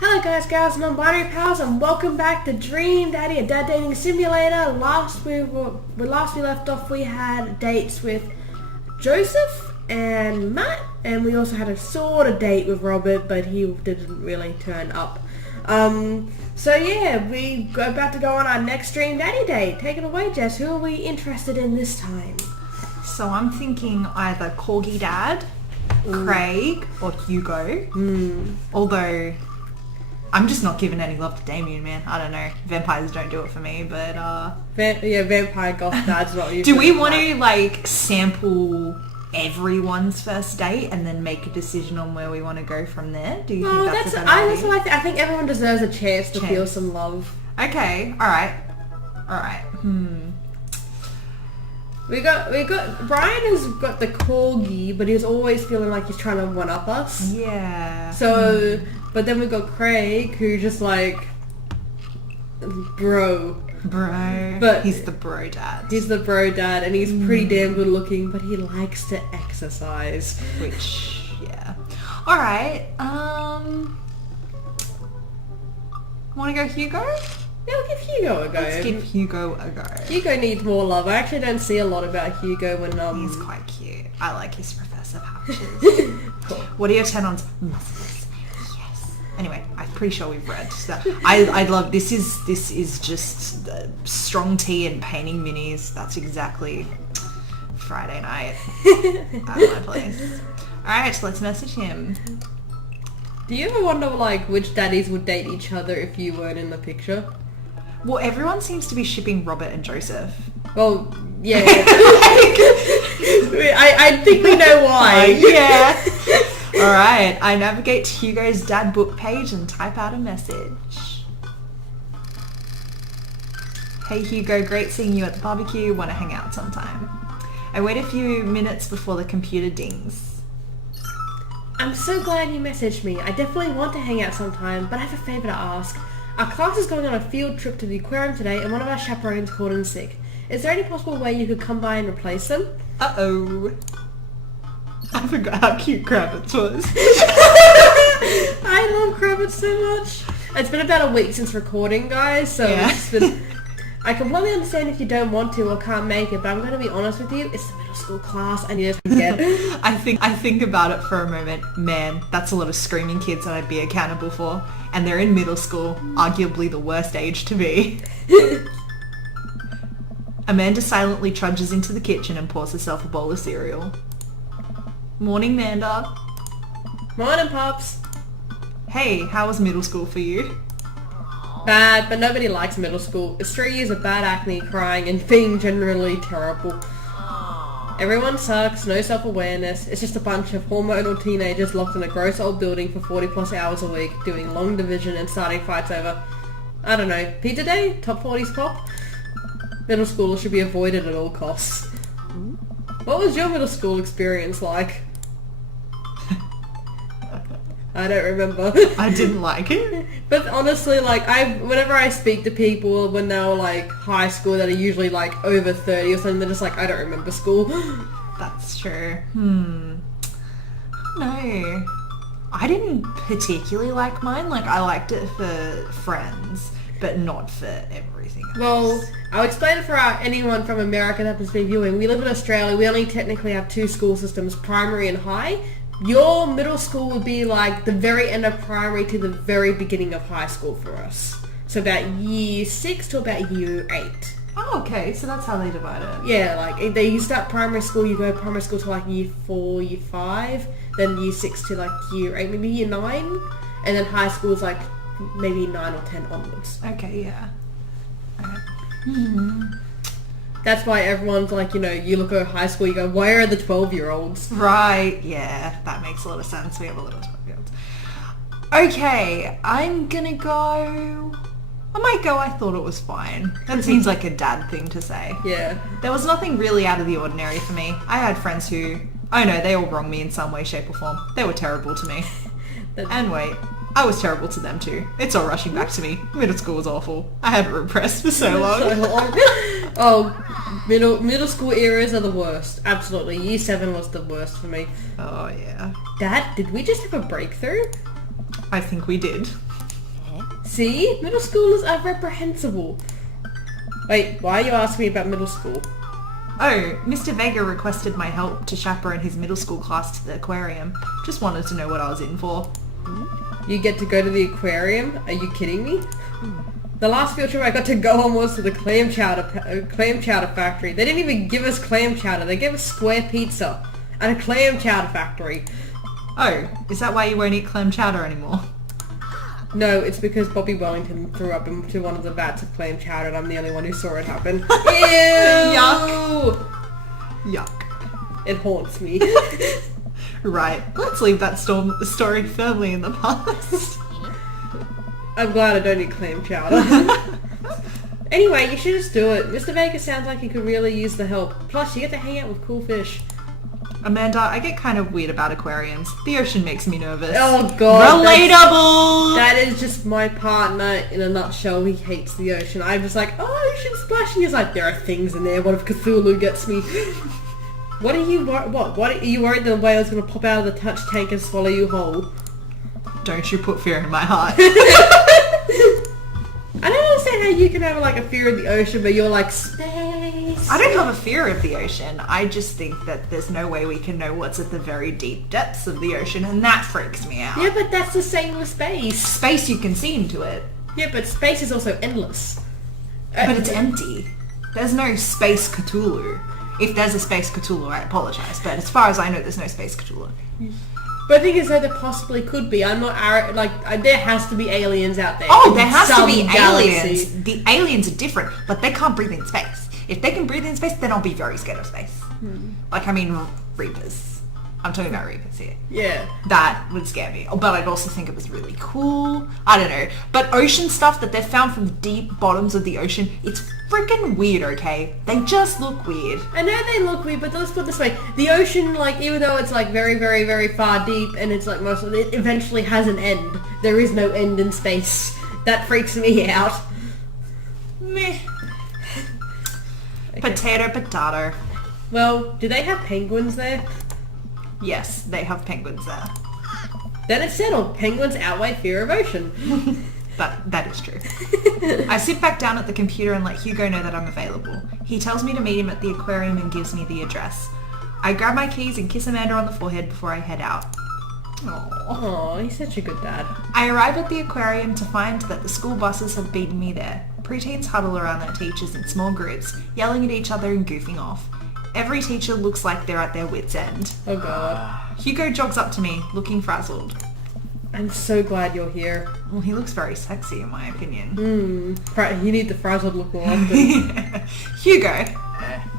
Hello guys, gals, and non-binary pals, and welcome back to Dream Daddy, a dad dating simulator. Last we left off, we had dates with Joseph and Matt, and we also had a sort of date with Robert, but he didn't really turn up. So yeah, we are about to go on our next Dream Daddy date. Take it away, Jess. Who are we interested in this time? So I'm thinking either Corgi Dad, Craig, or Hugo. Although I'm just not giving any love to Damien, man. I don't know. Vampires don't do it for me, but Vampire goth dad's not usually. do we want to like sample everyone's first date and then make a decision on where we want to go from there? Do you think that's a good idea? That's what I think everyone deserves a chance to feel some love. Okay, alright. We got Brian has got the corgi, but he's always feeling like he's trying to one up us. Yeah. So, but then we got Craig, who just like bro. But he's the bro dad. He's the bro dad, and he's pretty damn good looking, but he likes to exercise. Which, yeah. All right. Want to go Hugo? Yeah, we'll give Hugo a go. Let's give Hugo a go. Hugo needs more love. I actually don't see a lot about Hugo when He's quite cute. I like his professor pouches. Cool. What are your 10 ons? Yes. Anyway, I'm pretty sure we've read. So I love this. Is just strong tea and painting minis. That's exactly Friday night at my place. All right, let's message him. Do you ever wonder like which daddies would date each other if you weren't in the picture? Well, everyone seems to be shipping Robert and Joseph. Well, yeah. I think we know why. Yeah. All right. I navigate to Hugo's dad book page and type out a message. Hey Hugo, great seeing you at the barbecue. Want to hang out sometime? I wait a few minutes before the computer dings. I'm so glad you messaged me. I definitely want to hang out sometime, but I have a favour to ask. Our class is going on a field trip to the aquarium today, and one of our chaperones called in sick. Is there any possible way you could come by and replace them? Uh-oh. I forgot how cute Kravitz was. I love Kravitz so much. It's been about a week since recording, guys, so yeah. It's been... I completely understand if you don't want to or can't make it, but I'm going to be honest with you, it's the middle school class and you just forget. I think about it for a moment. Man, that's a lot of screaming kids that I'd be accountable for. And they're in middle school, arguably the worst age to be. Amanda silently trudges into the kitchen and pours herself a bowl of cereal. Morning, Manda. Morning, Pops. Hey, how was middle school for you? Bad, but nobody likes middle school. It's 3 years of bad acne, crying, and being generally terrible. Everyone sucks, no self-awareness. It's just a bunch of hormonal teenagers locked in a gross old building for 40 plus hours a week, doing long division and starting fights over, I don't know, pizza day? Top 40s pop? Middle school should be avoided at all costs. What was your middle school experience like? I don't remember. I didn't like it. But honestly, like, whenever I speak to people when they were like high school that are usually like over 30 or something, they're just like, I don't remember school. That's true. No. I didn't particularly like mine. Like, I liked it for friends, but not for everything else. Well, I'll explain it for anyone from America that happens to be viewing. We live in Australia. We only technically have 2 school systems, primary and high. Your middle school would be like the very end of primary to the very beginning of high school for us. So about year 6 to about year 8. Oh, okay. So that's how they divide it. Yeah, like you start primary school, you go primary school to like year 4, year 5, then year 6 to like year 8, maybe year 9, and then high school is like maybe 9 or 10 onwards. Okay, yeah. That's why everyone's like, you know, you look at high school, you go, where are the 12-year-olds? Right, yeah, that makes a lot of sense. We have a lot of 12-year-olds. Okay, I'm gonna go... I might go, I thought it was fine. That seems like a dad thing to say. Yeah. There was nothing really out of the ordinary for me. I had friends who... Oh no, they all wronged me in some way, shape or form. They were terrible to me. And wait, I was terrible to them too. It's all rushing back to me. Middle school was awful. I had it repressed for so long. Oh, middle school eras are the worst. Absolutely. Year 7 was the worst for me. Oh yeah. Dad, did we just have a breakthrough? I think we did. See? Middle schoolers are reprehensible. Wait, why are you asking me about middle school? Oh, Mr. Vega requested my help to chaperone his middle school class to the aquarium. Just wanted to know what I was in for. You get to go to the aquarium? Are you kidding me? The last field trip I got to go on was to the clam chowder factory. They didn't even give us clam chowder. They gave us square pizza at a clam chowder factory. Oh, is that why you won't eat clam chowder anymore? No, it's because Bobby Wellington threw up into one of the vats of clam chowder and I'm the only one who saw it happen. Ew! Yuck. Yuck. It haunts me. Right, let's leave that story firmly in the past. I'm glad I don't eat clam chowder. Anyway, you should just do it. Mr. Vega sounds like he could really use the help. Plus, you get to hang out with cool fish. Amanda, I get kind of weird about aquariums. The ocean makes me nervous. Oh god. Relatable! That is just my partner in a nutshell. He hates the ocean. I'm just like, oh, you should splash. And he's like, there are things in there. What if Cthulhu gets me? What are you are you worried the whale's going to pop out of the touch tank and swallow you whole? Don't you put fear in my heart. I don't understand how you can have like a fear of the ocean, but you're like, space. I don't have a fear of the ocean. I just think that there's no way we can know what's at the very deep depths of the ocean, and that freaks me out. Yeah, but that's the same with space. Space, you can see into it. Yeah, but space is also endless. But it's empty. There's no space Cthulhu. If there's a space Cthulhu, I apologize. But as far as I know, there's no space Cthulhu. But the thing is that there possibly could be. I'm not there has to be aliens out there. Oh, there has to be galaxy. aliens. The aliens are different, but they can't breathe in space. If they can breathe in space, then I'll be very scared of space. Like, I mean, Reapers. I'm talking about Reapers here. Yeah. That would scare me. But I'd also think it was really cool. I don't know. But ocean stuff that they've found from the deep bottoms of the ocean, it's freaking weird, okay? They just look weird. I know they look weird, but let's put it this way. The ocean, like, even though it's, like, very, very, very far deep, and it's, like, most of it eventually has an end. There is no end in space. That freaks me out. Meh. Okay. Potato. Well, do they have penguins there? Yes, they have penguins there. Then it's settled. Penguins outweigh fear of ocean. That is true. I sit back down at the computer and let Hugo know that I'm available. He tells me to meet him at the aquarium and gives me the address. I grab my keys and kiss Amanda on the forehead before I head out. Oh, he's such a good dad. I arrive at the aquarium to find that the school buses have beaten me there. Preteens huddle around their teachers in small groups, yelling at each other and goofing off. Every teacher looks like they're at their wits' end. Oh god. Hugo jogs up to me, looking frazzled. I'm so glad you're here. Well, he looks very sexy in my opinion. You need the frazzled look more often. Hugo.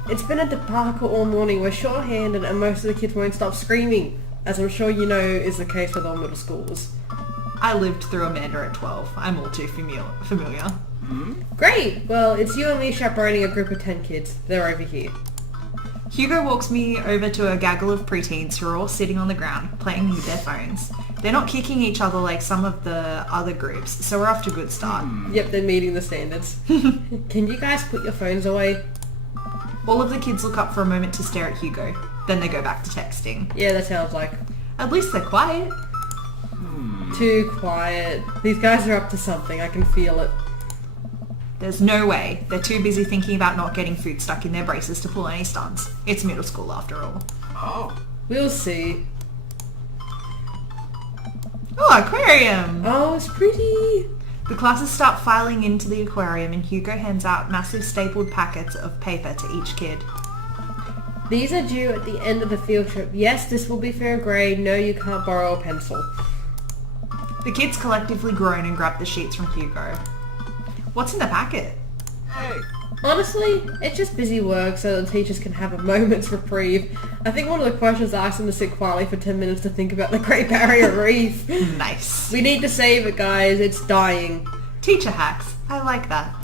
It's been a debacle all morning. We're short-handed and most of the kids won't stop screaming, as I'm sure you know is the case with all middle schools. I lived through Amanda at 12. I'm all too familiar. Great! Well, it's you and me chaperoning a group of 10 kids. They're over here. Hugo walks me over to a gaggle of preteens who are all sitting on the ground, playing with their phones. They're not kicking each other like some of the other groups, so we're off to a good start. Yep, they're meeting the standards. Can you guys put your phones away? All of the kids look up for a moment to stare at Hugo. Then they go back to texting. Yeah, that sounds like... At least they're quiet. Too quiet. These guys are up to something. I can feel it. There's no way. They're too busy thinking about not getting food stuck in their braces to pull any stunts. It's middle school after all. Oh. We'll see. Oh, aquarium! Oh, it's pretty. The classes start filing into the aquarium and Hugo hands out massive stapled packets of paper to each kid. These are due at the end of the field trip. Yes, this will be fair grade. No, you can't borrow a pencil. The kids collectively groan and grab the sheets from Hugo. What's in the packet? Hey. Honestly, it's just busy work so the teachers can have a moment's reprieve. I think one of the questions asked them to sit quietly for 10 minutes to think about the Great Barrier Reef. Nice. We need to save it, guys. It's dying. Teacher hacks. I like that.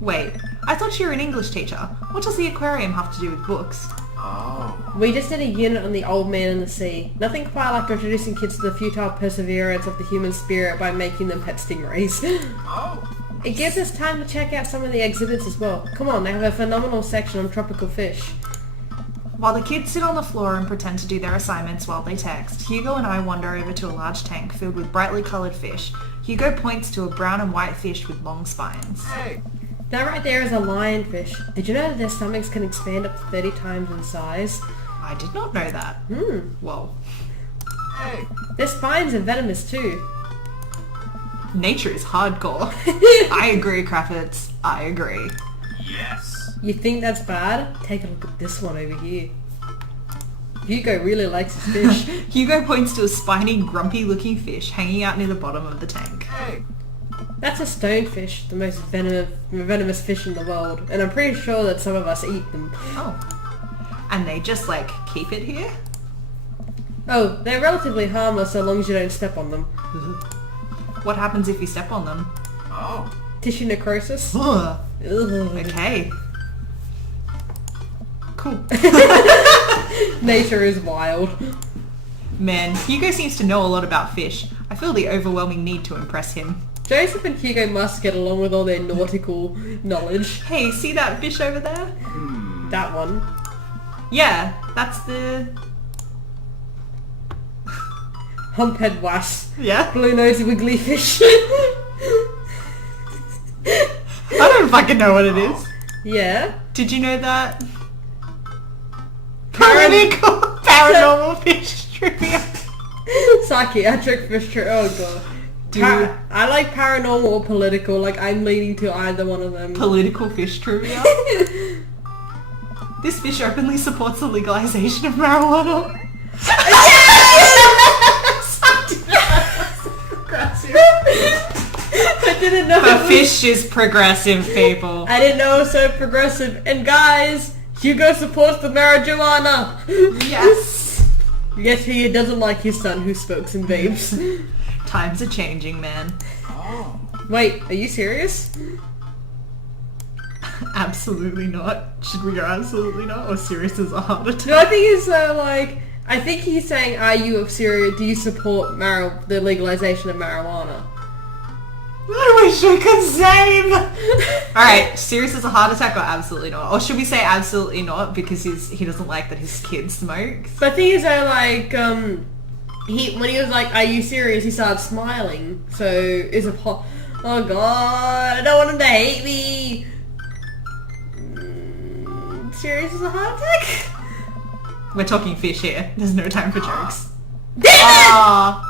Wait, I thought you were an English teacher. What does the aquarium have to do with books? Oh. We just did a unit on the old man in the sea. Nothing quite like introducing kids to the futile perseverance of the human spirit by making them pet stingrays. Oh. It gives us time to check out some of the exhibits as well. Come on, they have a phenomenal section on tropical fish. While the kids sit on the floor and pretend to do their assignments while they text, Hugo and I wander over to a large tank filled with brightly coloured fish. Hugo points to a brown and white fish with long spines. Hey. That right there is a lionfish. Did you know that their stomachs can expand up to 30 times in size? I did not know that. Whoa. Hey. Their spines are venomous too. Nature is hardcore. I agree, Craffits. I agree. Yes. You think that's bad? Take a look at this one over here. Hugo really likes his fish. Hugo points to a spiny, grumpy-looking fish hanging out near the bottom of the tank. Hey. That's a stonefish, the most venomous fish in the world, and I'm pretty sure that some of us eat them. Oh. And they just, like, keep it here? Oh, they're relatively harmless so long as you don't step on them. What happens if you step on them? Oh. Tissue necrosis. Ugh. Ugh. Okay. Cool. Nature is wild. Man, Hugo seems to know a lot about fish. I feel the overwhelming need to impress him. Joseph and Hugo must get along with all their nautical knowledge. Hey, see that fish over there? That one. Yeah, that's the... Humphead wasp. Yeah? Blue-nosed wiggly fish. I don't fucking know what it is. Yeah. Did you know that? Paranormal fish trivia. Psychiatric fish trip. Oh god. Dude. I like paranormal or political. Like I'm leaning to either one of them. Political fish trivia. This fish openly supports the legalization of marijuana. I didn't know. The fish is progressive, people. I didn't know it was so progressive. And guys, Hugo supports the marijuana. Yes. Yet he doesn't like his son who smokes and vapes. Times are changing, man. Oh. Wait, are you serious? Absolutely not. Should we go absolutely not? Or serious as a heart attack? No, I think it's I think he's saying, are you serious? Do you support the legalization of marijuana? I wish I could save! Alright, serious as a heart attack or absolutely not? Or should we say absolutely not because he doesn't like that his kid smokes? But the thing is though, when he was like, are you serious? He started smiling. So, is it oh god, I don't want him to hate me! Serious as a heart attack? We're talking fish here. There's no time for jokes. Damn it!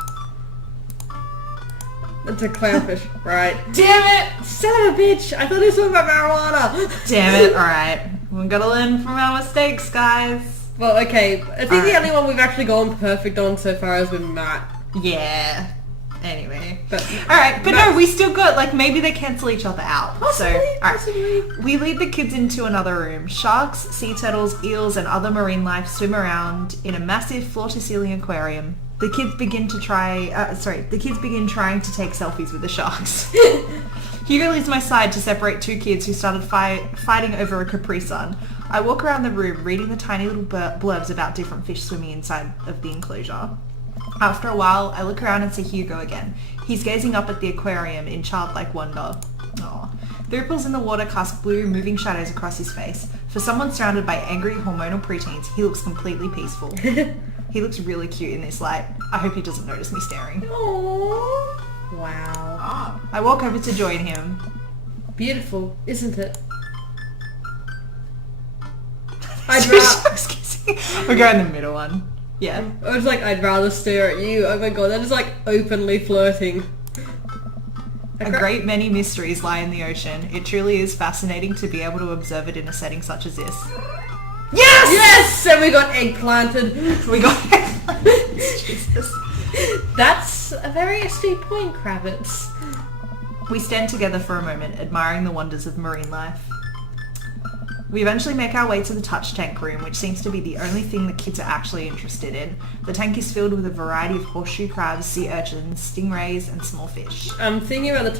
That's a clownfish, right? Damn it! Son of a bitch! I thought it was something about marijuana! Damn it, alright. We gotta learn from our mistakes, guys. Well, okay, I think the only one we've actually gone perfect on so far has been Matt. Yeah. Anyway. But Alright, but no, we still got, maybe they cancel each other out. Possibly. We lead the kids into another room. Sharks, sea turtles, eels, and other marine life swim around in a massive floor-to-ceiling aquarium. The kids begin trying to take selfies with the sharks. Hugo leaves my side to separate two kids who started fighting over a Capri Sun. I walk around the room reading the tiny little blurbs about different fish swimming inside of the enclosure. After a while, I look around and see Hugo again. He's gazing up at the aquarium in childlike wonder. Aww. The ripples in the water cast blue, moving shadows across his face. For someone surrounded by angry, hormonal preteens, he looks completely peaceful. He looks really cute in this light. I hope he doesn't notice me staring. Aww. Wow. Ah. I walk over to join him. Beautiful, isn't it? We're going the middle one. Yeah. I was like, I'd rather stare at you. Oh my god, that is like openly flirting. A great many mysteries lie in the ocean. It truly is fascinating to be able to observe it in a setting such as this. Yes! Yes! And we got eggplanted. We got Jesus. That's a very astute point, Kravitz. We stand together for a moment, admiring the wonders of marine life. We eventually make our way to the touch tank room, which seems to be the only thing the kids are actually interested in. The tank is filled with a variety of horseshoe crabs, sea urchins, stingrays, and small fish. I'm thinking about the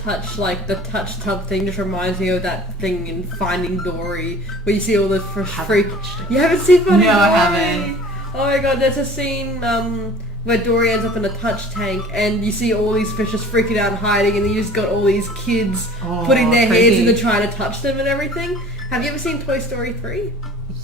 touch tub thing just reminds me of that thing in Finding Dory, where you see all the freak... You haven't seen Finding Dory? No, I haven't. Oh my god, there's a scene where Dory ends up in a touch tank, and you see all these fish just freaking out and hiding, and you just got all these kids putting their hands in and trying to touch them and everything. Have you ever seen Toy Story 3?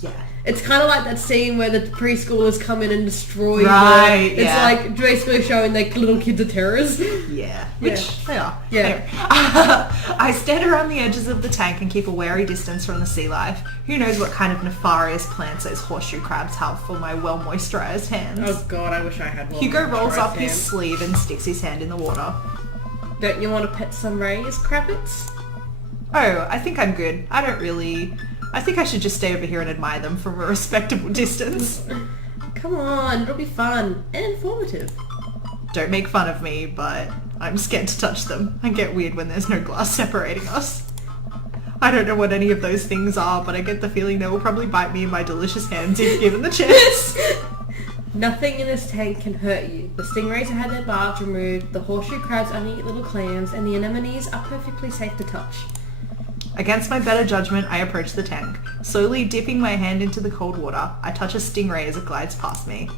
Yeah. It's kind of like that scene where the preschoolers come in and destroy Right, It's yeah. like basically showing like little kids are terrorists. Yeah, which they are. Yeah. Anyway, I stand around the edges of the tank and keep a wary distance from the sea life. Who knows what kind of nefarious plants those horseshoe crabs have for my well-moisturized hands. Oh god, I wish I had one. Hugo rolls up Hand. his sleeve and sticks his hand in the water. Don't you want to pet some rays, crabbits? Oh, I think I'm good. I think I should just stay over here and admire them from a respectable distance. Come on, it'll be fun and informative. Don't make fun of me, but I'm scared to touch them. I get weird when there's no glass separating us. I don't know what any of those things are, but I get the feeling they will probably bite me in my delicious hands if given the chance. Nothing in this tank can hurt you. The stingrays have had their barbs removed, the horseshoe crabs only eat little clams, and the anemones are perfectly safe to touch. Against my better judgment, I approach the tank. Slowly dipping my hand into the cold water, I touch a stingray as it glides past me.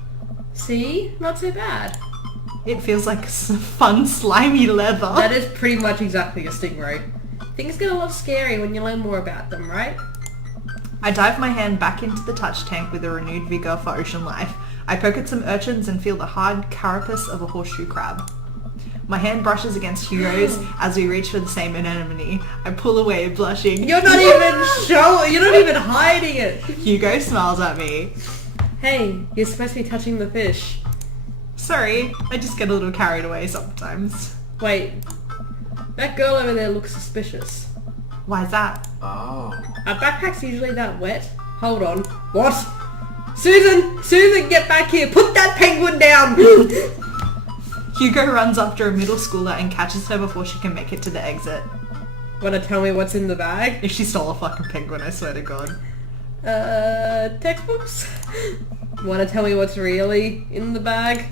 See? Not so bad. It feels like fun, slimy leather. That is pretty much exactly a stingray. Things get a lot scary when you learn more about them, right? I dive my hand back into the touch tank with a renewed vigour for ocean life. I poke at some urchins and feel the hard carapace of a horseshoe crab. My hand brushes against Hugo's as we reach for the same anemone. I pull away, blushing. You're not you're not even hiding it! Hugo smiles at me. Hey, you're supposed to be touching the fish. Sorry, I just get a little carried away sometimes. Wait, that girl over there looks suspicious. Why's that? Oh. Our backpack's usually that wet. Hold on. What? Susan, get back here! Put that penguin down! Hugo runs after a middle schooler and catches her before she can make it to the exit. Wanna tell me what's in the bag? If she stole a fucking penguin, I swear to God. Textbooks? Wanna tell me what's really in the bag?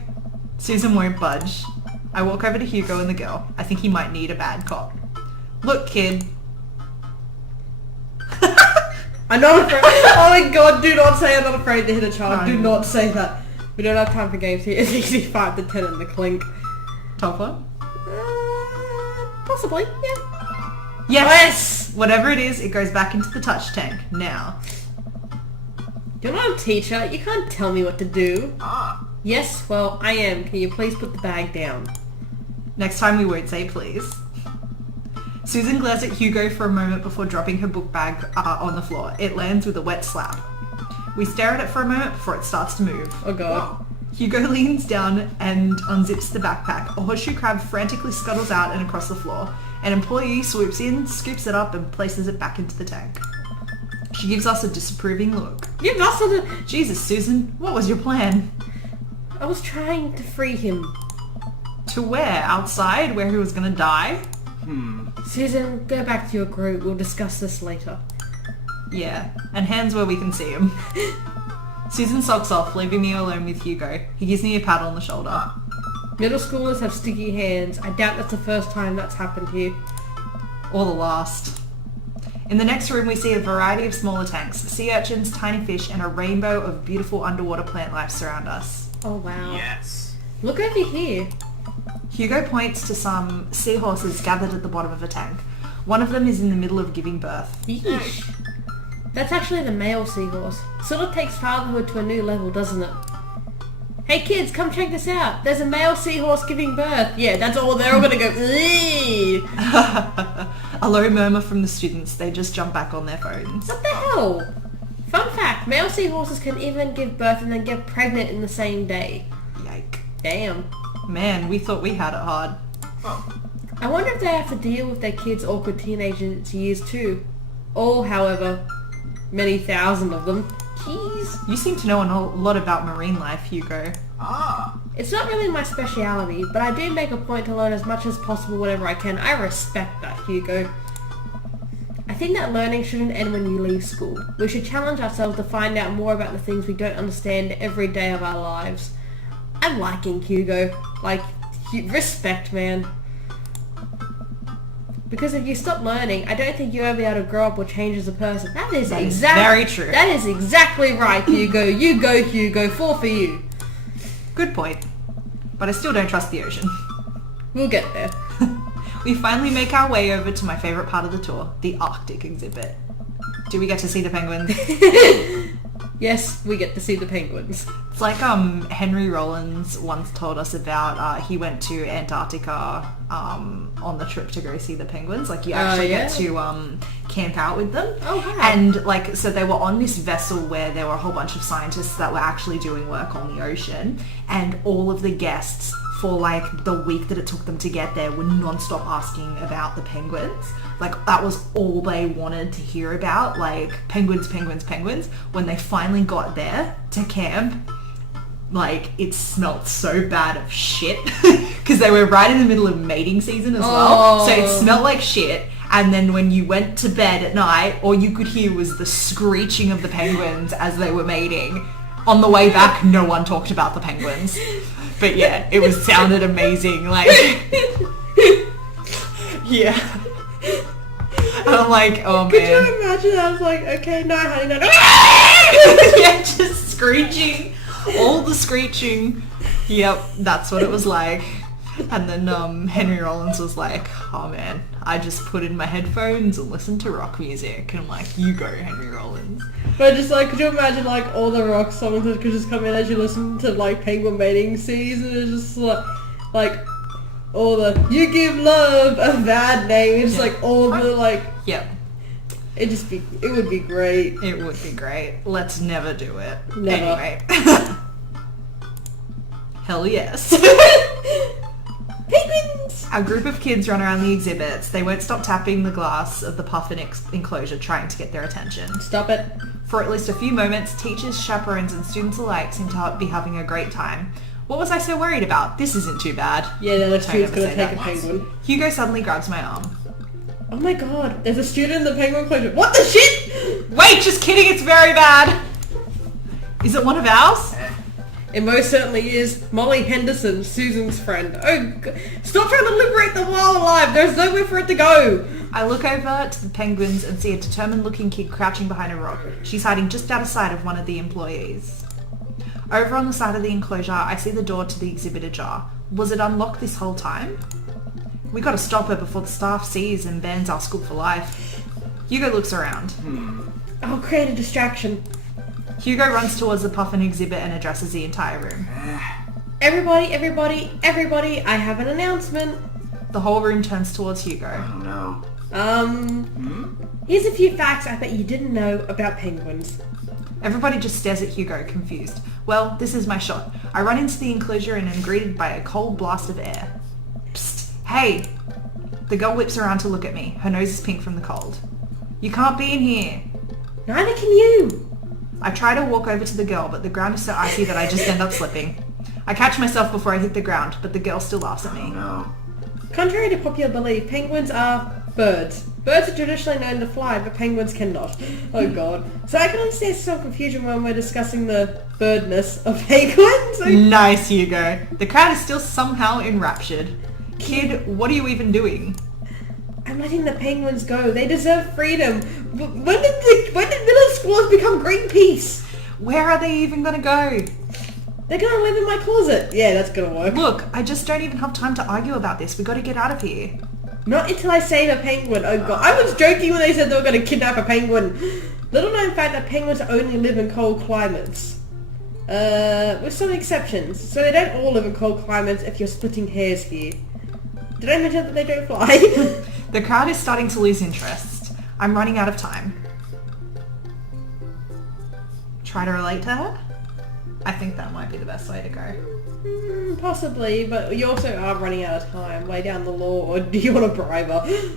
Susan won't budge. I walk over to Hugo and the girl. I think he might need a bad cop. Look, kid. I'm not afraid. Oh my god, do not say I'm not afraid to hit a child. No. Do not say that. We don't have time for games here. It's easy 5 to 10 in the clink. Top one? Possibly, yeah. Yes! Whatever it is, it goes back into the touch tank. Now. You're not a teacher. You can't tell me what to do. Ah. Yes, well, I am. Can you please put the bag down? Next time we won't say please. Susan glares at Hugo for a moment before dropping her book bag on the floor. It lands with a wet slap. We stare at it for a moment before it starts to move. Oh god. Whoa. Hugo leans down and unzips the backpack. A horseshoe crab frantically scuttles out and across the floor. An employee swoops in, scoops it up and places it back into the tank. She gives us a disapproving look. You've lost it. Jesus, Susan, what was your plan? I was trying to free him. To where? Outside, where he was gonna die? Susan, go back to your group. We'll discuss this later. Yeah, and hands where we can see him. Susan sulks off, leaving me alone with Hugo. He gives me a pat on the shoulder. Middle schoolers have sticky hands. I doubt that's the first time that's happened here. Or the last. In the next room we see a variety of smaller tanks, sea urchins, tiny fish, and a rainbow of beautiful underwater plant life surround us. Oh wow. Yes. Look over here. Hugo points to some seahorses gathered at the bottom of a tank. One of them is in the middle of giving birth. Yeesh. That's actually the male seahorse. Sort of takes fatherhood to a new level, doesn't it? Hey kids, come check this out. There's a male seahorse giving birth. Yeah, that's all. They're all gonna go, "Eee." A low murmur from the students. They just jump back on their phones. What the hell? Fun fact, male seahorses can even give birth and then get pregnant in the same day. Yike. Damn. Man, we thought we had it hard. Oh. I wonder if they have to deal with their kids' awkward teenage years too. All, however, many thousand of them. Jeez. You seem to know a lot about marine life, Hugo. Ah. It's not really my speciality, but I do make a point to learn as much as possible whenever I can. I respect that, Hugo. I think that learning shouldn't end when you leave school. We should challenge ourselves to find out more about the things we don't understand every day of our lives. I'm liking Hugo. Like, respect, man. Because if you stop learning, I don't think you'll ever be able to grow up or change as a person. That is very true. That is exactly right, Hugo. You go, Hugo. 4 for you. Good point. But I still don't trust the ocean. We'll get there. We finally make our way over to my favourite part of the tour, the Arctic exhibit. Do we get to see the penguins? Yes, we get to see the penguins. It's like Henry Rollins once told us about, he went to Antarctica on the trip to go see the penguins. Like you actually get to camp out with them. Oh, wow. And like, so they were on this vessel where there were a whole bunch of scientists that were actually doing work on the ocean, and all of the guests for like the week that it took them to get there were non-stop asking about the penguins. Like that was all they wanted to hear about, like penguins, penguins, penguins. When they finally got there to camp, like it smelt so bad of shit because they were right in the middle of mating season as well. So it smelled like shit. And then when you went to bed at night, all you could hear was the screeching of the penguins as they were mating. On the way back, no one talked about the penguins. But yeah, it sounded amazing. Like, yeah. And I'm like, oh man. Could you imagine? I was like, okay, no, honey, no. Yeah, just screeching. All the screeching. Yep, that's what it was like. And then Henry Rollins was like, oh man, I just put in my headphones and listened to rock music. And I'm like, you go, Henry Rollins. But just like, could you imagine like all the rock songs that could just come in as you listen to like penguin mating season? It's just like all the "You Give Love a Bad Name." It's like all the like. Yep. It would be great. It would be great. Let's never do it. Never. Anyway. Hell yes. Penguins! A group of kids run around the exhibits. They won't stop tapping the glass of the puffin enclosure, trying to get their attention. Stop it. For at least a few moments, teachers, chaperones and students alike seem to be having a great time. What was I so worried about? This isn't too bad. Yeah, the next Don't student's ever gonna say take a that. penguin. Hugo suddenly grabs my arm. Oh my god, there's a student in the penguin enclosure. What the shit? Wait, just kidding, it's very bad. Is it one of ours? It most certainly is. Molly Henderson, Susan's friend. Oh, stop trying to liberate the wildlife. There's nowhere for it to go. I look over to the penguins and see a determined-looking kid crouching behind a rock. She's hiding just out of sight of one of the employees. Over on the side of the enclosure, I see the door to the exhibit ajar. Was it unlocked this whole time? We gotta stop her before the staff sees and bans our school for life. Hugo looks around. I'll create a distraction. Hugo runs towards the puffin exhibit and addresses the entire room. Everybody, everybody, everybody, I have an announcement. The whole room turns towards Hugo. Oh no. Here's a few facts I bet you didn't know about penguins. Everybody just stares at Hugo, confused. Well, this is my shot. I run into the enclosure and am greeted by a cold blast of air. Psst, hey! The girl whips around to look at me. Her nose is pink from the cold. You can't be in here. Neither can you. I try to walk over to the girl, but the ground is so icy that I just end up slipping. I catch myself before I hit the ground, but the girl still laughs at me. No. Contrary to popular belief, penguins are birds. Birds are traditionally known to fly, but penguins cannot. Oh god. So I can understand some confusion when we're discussing the birdness of penguins. Nice, Hugo. The crowd is still somehow enraptured. Kid, what are you even doing? I'm letting the penguins go. They deserve freedom. When did middle schoolers become Greenpeace? Where are they even gonna go? They're gonna live in my closet. Yeah, that's gonna work. Look, I just don't even have time to argue about this. We gotta get out of here. Not until I save a penguin. Oh god. I was joking when they said they were gonna kidnap a penguin. Little known fact that penguins only live in cold climates. With some exceptions. So they don't all live in cold climates if you're splitting hairs here. Did I mention that they don't fly? The crowd is starting to lose interest. I'm running out of time. Try to relate to her? I think that might be the best way to go. Possibly, but you also are running out of time. Lay down the law, or do you want to bribe her?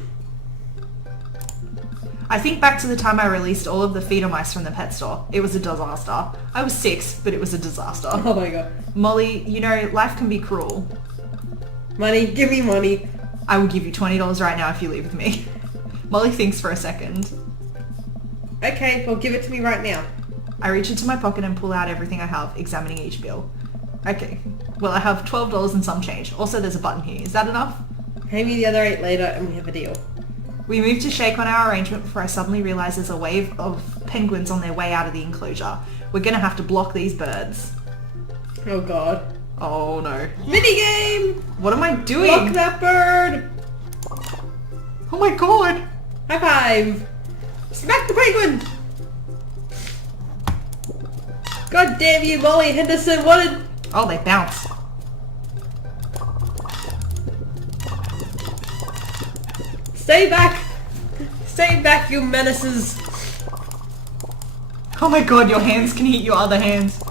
I think back to the time I released all of the feeder mice from the pet store. It was a disaster. I was 6, but it was a disaster. Oh my god. Molly, you know, life can be cruel. Money, give me money. I will give you $20 right now if you leave with me. Molly thinks for a second. Okay, well give it to me right now. I reach into my pocket and pull out everything I have, examining each bill. Okay, well I have $12 and some change. Also there's a button here. Is that enough? Pay me the other 8 later and we have a deal. We move to shake on our arrangement before I suddenly realise there's a wave of penguins on their way out of the enclosure. We're gonna have to block these birds. Oh god. Oh no. Minigame! What am I doing? Block that bird! Oh my god! High five! Smack the penguin! God damn you, Molly Henderson, what did... Oh, they bounce. Stay back! Stay back, you menaces! Oh my god, your hands can hit your other hands.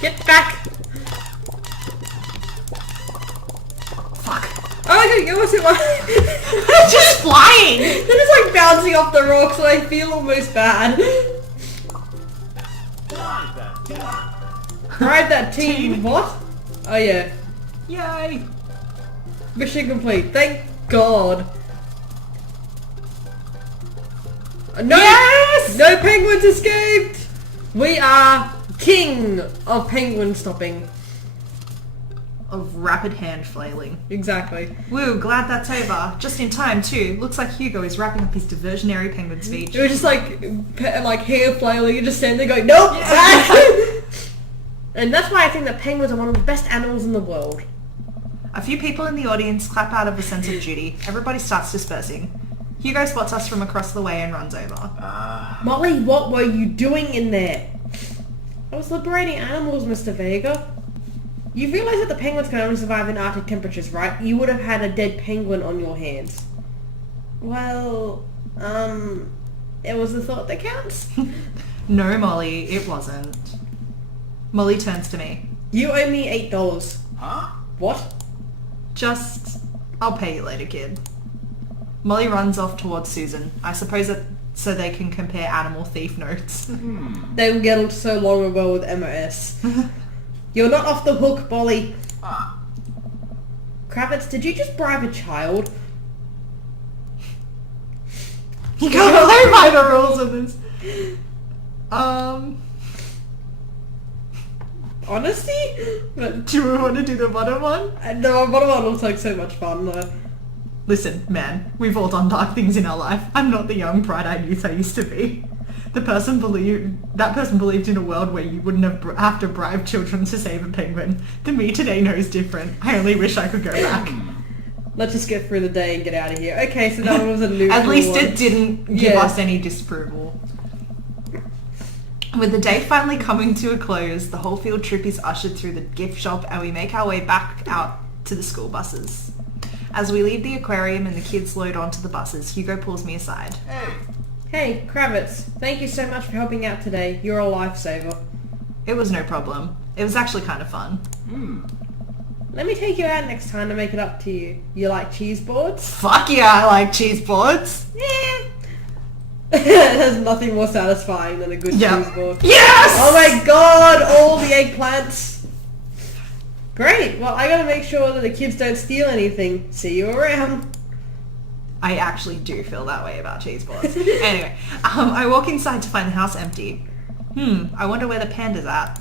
Get back! Fuck. Oh my god, you almost hit one! They're just flying! They're just like bouncing off the rocks, so I feel almost bad. Ride that team. What? Oh yeah. Yay! Mission complete. Thank God. No! Yes! No penguins escaped! We are king of penguin stopping. Of rapid hand flailing. Exactly. Woo, glad that's over. Just in time too. Looks like Hugo is wrapping up his diversionary penguin speech. It was just like hair flailing and just standing there going, nope! Yeah. Back! And that's why I think that penguins are one of the best animals in the world. A few people in the audience clap out of a sense of duty. Everybody starts dispersing. Hugo spots us from across the way and runs over. Molly, what were you doing in there? I was liberating animals, Mr. Vega. You realise that the penguins can only survive in Arctic temperatures, right? You would have had a dead penguin on your hands. Well, it was the thought that counts. No, Molly, it wasn't. Molly turns to me. You owe me $8. Huh? What? Just, I'll pay you later, kid. Molly runs off towards Susan. I suppose that so they can compare animal thief notes. They get on so long ago with MOS. You're not off the hook, Molly. Kravitz, did you just bribe a child? You can't play by the rules of this. Honesty? But Do you want to do the bottom one? no, bottom one looks like so much fun though. Listen, man, we've all done dark things in our life. I'm not the young, bright-eyed youth I used to be. That person believed in a world where you wouldn't have to bribe children to save a penguin. The me today knows different. I only wish I could go back. Let's just get through the day and get out of here. Okay, so that one was a neutral At least one. it didn't give us any disapproval. With the day finally coming to a close, the whole field trip is ushered through the gift shop and we make our way back out to the school buses. As we leave the aquarium and the kids load onto the buses, Hugo pulls me aside. Hey. Hey, Kravitz, thank you so much for helping out today. You're a lifesaver. It was no problem. It was actually kind of fun. Let me take you out next time to make it up to you. You like cheese boards? Fuck yeah, I like cheese boards. Yeah. There's nothing more satisfying than a good cheese board. Yes! Oh my god, all the eggplants. Great, well I gotta make sure that the kids don't steal anything. See you around. I actually do feel that way about cheese boards. Anyway, I walk inside to find the house empty. I wonder where the panda's at.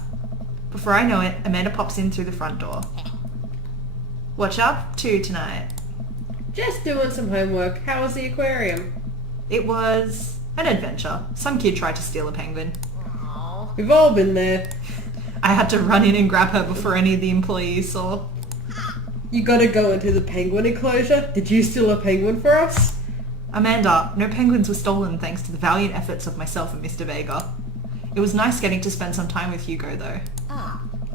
Before I know it, Amanda pops in through the front door. What's up to tonight? Just doing some homework. How was the aquarium? It was an adventure. Some kid tried to steal a penguin. We've all been there. I had to run in and grab her before any of the employees saw. You gotta go into the penguin enclosure. Did you steal a penguin for us? Amanda, no penguins were stolen thanks to the valiant efforts of myself and Mr. Vega. It was nice getting to spend some time with Hugo though.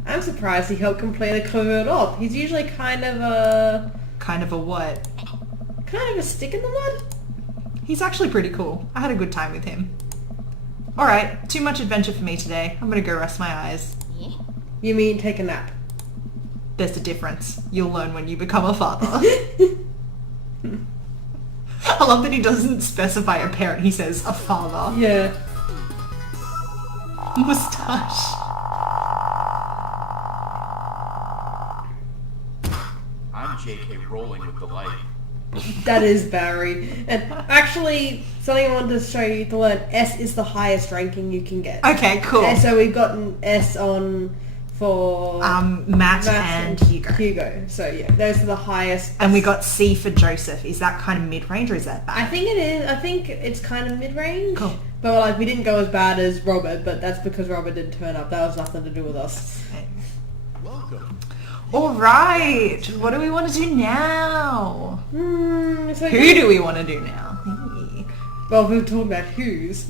I'm surprised he helped complete a covert op. He's usually kind of a what? kind of a stick in the mud. He's actually pretty cool. I had a good time with him. Alright, too much adventure for me today. I'm gonna go rest my eyes. You mean take a nap? There's a difference. You'll learn when you become a father. I love that he doesn't specify a parent, he says a father. Yeah. Moustache. I'm JK rolling with delight. That is Barry. And actually, something I wanted to show you to learn, S is the highest ranking you can get. Okay, cool. And so we've gotten S on for Matt and Hugo. So yeah, those are the highest. And we got C for Joseph. Is that kind of mid-range or is that bad? I think it is. I think it's kind of mid-range. Cool. But like, we didn't go as bad as Robert, but that's because Robert didn't turn up. That was nothing to do with us. Welcome. Alright, what do we want to do now? So Who do we want to do now? Well, we're talking about who's.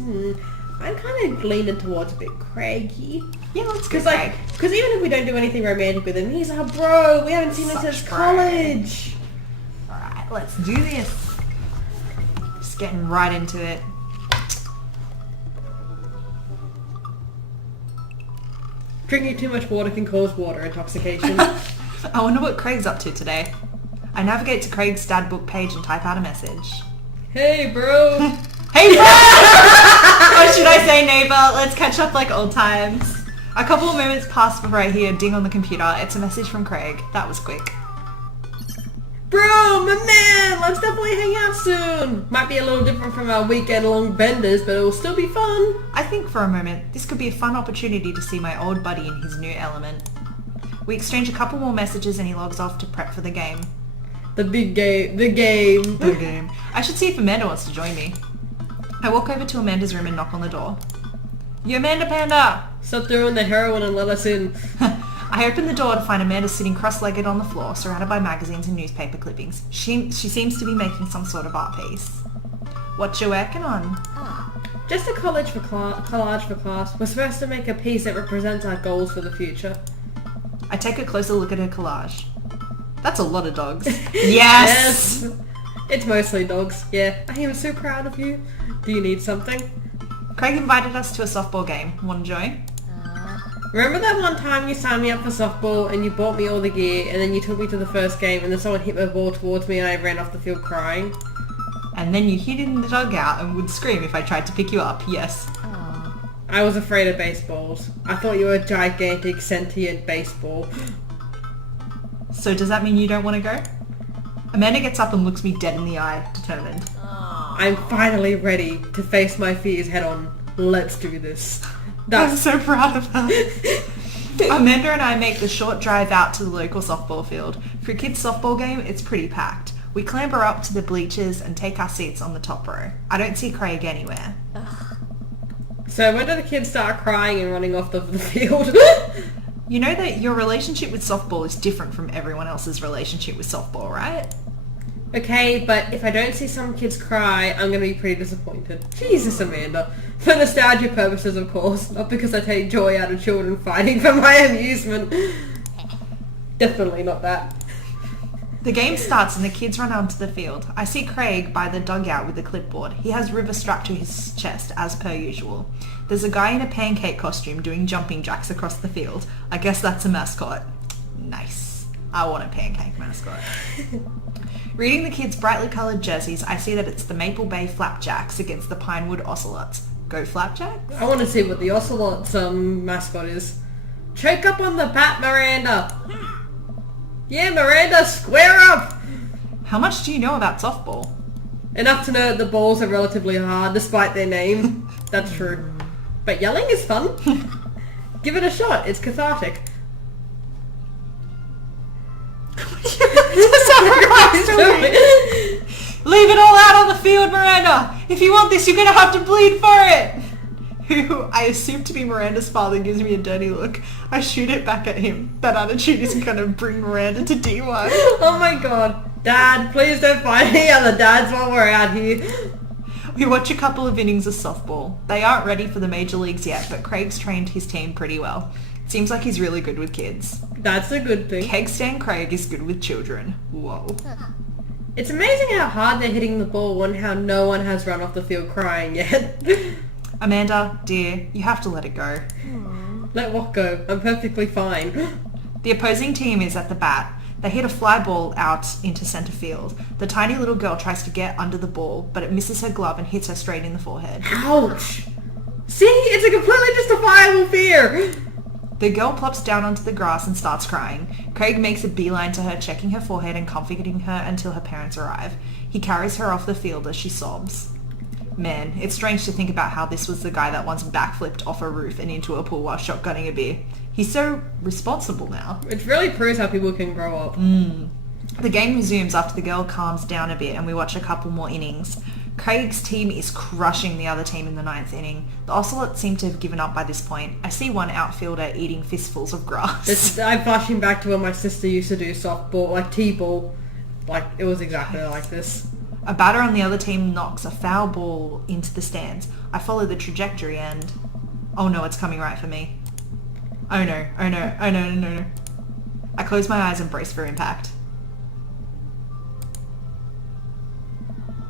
I'm kind of leaning towards a bit Craigie. Yeah, let's go Because Craig. even if we don't do anything romantic with him, he's our bro. We haven't seen him Such since bro. college. Alright, let's do this. Just getting right into it. Drinking too much water can cause water intoxication. I wonder what Craig's up to today. I navigate to Craig's dad book page and type out a message. Hey, bro. Hey bro! Or should I say neighbour? Let's catch up like old times. A couple of moments pass before I hear a ding on the computer. It's a message from Craig. That was quick. Bro, my man, let's definitely hang out soon. Might be a little different from our weekend-long benders, but it will still be fun. I think for a moment, this could be a fun opportunity to see my old buddy in his new element. We exchange a couple more messages and he logs off to prep for the game. The big game. The game. The game. I should see if Amanda wants to join me. I walk over to Amanda's room and knock on the door. You Amanda Panda! Stop doing the heroin and let us in. I open the door to find Amanda sitting cross-legged on the floor, surrounded by magazines and newspaper clippings. She seems to be making some sort of art piece. What you working on? Just a collage for class. We're supposed to make a piece that represents our goals for the future. I take a closer look at her collage. That's a lot of dogs. Yes! It's mostly dogs. Yeah, I am so proud of you. Do you need something? Craig invited us to a softball game. Want to join? Remember that one time you signed me up for softball and you bought me all the gear and then you took me to the first game and then someone hit my ball towards me and I ran off the field crying? And then you hid in the dugout and would scream if I tried to pick you up. Yes. I was afraid of baseballs. I thought you were a gigantic sentient baseball. So does that mean you don't want to go? Amanda gets up and looks me dead in the eye, determined. I'm finally ready to face my fears head on. Let's do this. I'm so proud of her. Amanda and I make the short drive out to the local softball field. For a kids' softball game, it's pretty packed. We clamber up to the bleachers and take our seats on the top row. I don't see Craig anywhere. So when do the kids start crying and running off the field? You know that your relationship with softball is different from everyone else's relationship with softball, right? Okay, but if I don't see some kids cry, I'm going to be pretty disappointed. Jesus, Amanda. For nostalgia purposes, of course. Not because I take joy out of children fighting for my amusement. Definitely not that. The game starts and the kids run onto the field. I see Craig by the dugout with the clipboard. He has River strapped to his chest, as per usual. There's a guy in a pancake costume doing jumping jacks across the field. I guess that's a mascot. Nice. I want a pancake mascot. Reading the kids' brightly coloured jerseys, I see that it's the Maple Bay Flapjacks against the Pinewood Ocelots. Go Flapjacks? I want to see what the Ocelot's mascot is. Choke up on the bat, Miranda! Yeah, Miranda, square up! How much do you know about softball? Enough to know that the balls are relatively hard, despite their name. That's true. But yelling is fun. Give it a shot, it's cathartic. Leave it all out on the field, Miranda! If you want this, you're gonna have to bleed for it! Who I assume to be Miranda's father gives me a dirty look. I shoot it back at him. That attitude isn't gonna bring Miranda to DY. Oh my god. Dad, please don't find any other dads while we're out here. We watch a couple of innings of softball. They aren't ready for the major leagues yet, but Craig's trained his team pretty well. Seems like he's really good with kids. That's a good thing. Keg Stand Craig is good with children. Whoa. It's amazing how hard they're hitting the ball and how no one has run off the field crying yet. Amanda, dear, you have to let it go. Let what go? I'm perfectly fine. The opposing team is at the bat. They hit a fly ball out into centre field. The tiny little girl tries to get under the ball, but it misses her glove and hits her straight in the forehead. Ouch! See? It's a completely justifiable fear! The girl plops down onto the grass and starts crying. Craig makes a beeline to her, checking her forehead and comforting her until her parents arrive. He carries her off the field as she sobs. Man, it's strange to think about how this was the guy that once backflipped off a roof and into a pool while shotgunning a beer. He's so responsible now. It really proves how people can grow up. The game resumes after the girl calms down a bit and we watch a couple more innings. Craig's team is crushing the other team in the 9th inning. The Ocelots seem to have given up by this point. I see one outfielder eating fistfuls of grass. I'm flashing back to when my sister used to do softball, like t-ball. Like, it was exactly like this. A batter on the other team knocks a foul ball into the stands. I follow the trajectory and... Oh no, it's coming right for me. Oh no, oh no, oh no, no, no, no. I close my eyes and brace for impact.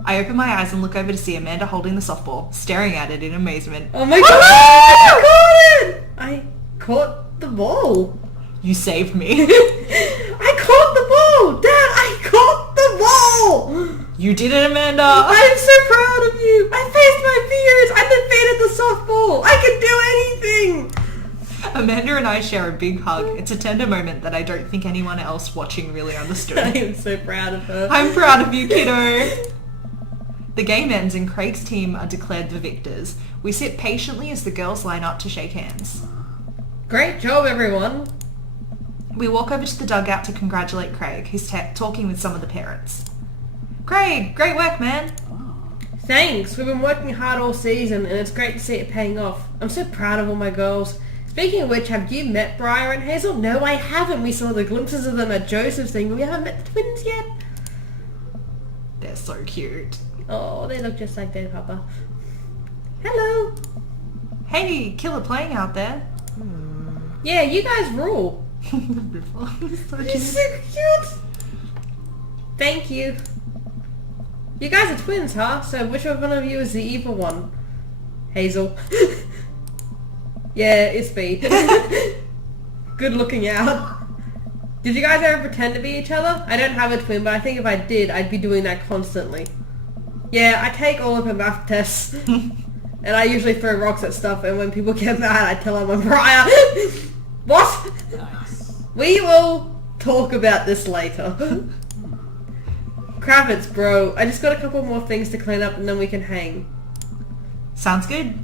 I open my eyes and look over to see Amanda holding the softball, staring at it in amazement. Oh my god! I caught it! I caught the ball. You saved me. I caught the ball! Dad, I caught the ball! You did it, Amanda! I'm so proud of you! I faced my fears! I defeated the softball! I can do anything! Amanda and I share a big hug. It's a tender moment that I don't think anyone else watching really understood. I am so proud of her. I'm proud of you, kiddo! The game ends and Craig's team are declared the victors. We sit patiently as the girls line up to shake hands. Great job, everyone! We walk over to the dugout to congratulate Craig, who's talking with some of the parents. Craig, great work, man! Thanks! We've been working hard all season and it's great to see it paying off. I'm so proud of all my girls. Speaking of which, have you met Briar and Hazel? No, I haven't. We saw the glimpses of them at Joseph's thing, but we haven't met the twins yet. They're so cute. Oh, they look just like their papa. Hello! Hey, killer playing out there. Yeah, you guys rule. So You're cute. so cute! Thank you. You guys are twins, huh? So which one of you is the evil one? Hazel. Yeah, it's me. Good looking out. Did you guys ever pretend to be each other? I don't have a twin, but I think if I did, I'd be doing that constantly. Yeah, I take all of her math tests. And I usually throw rocks at stuff, and when people get mad, I tell them I'm Briar. What? Nice. We will talk about this later. Kravitz, bro. I just got a couple more things to clean up and then we can hang. Sounds good.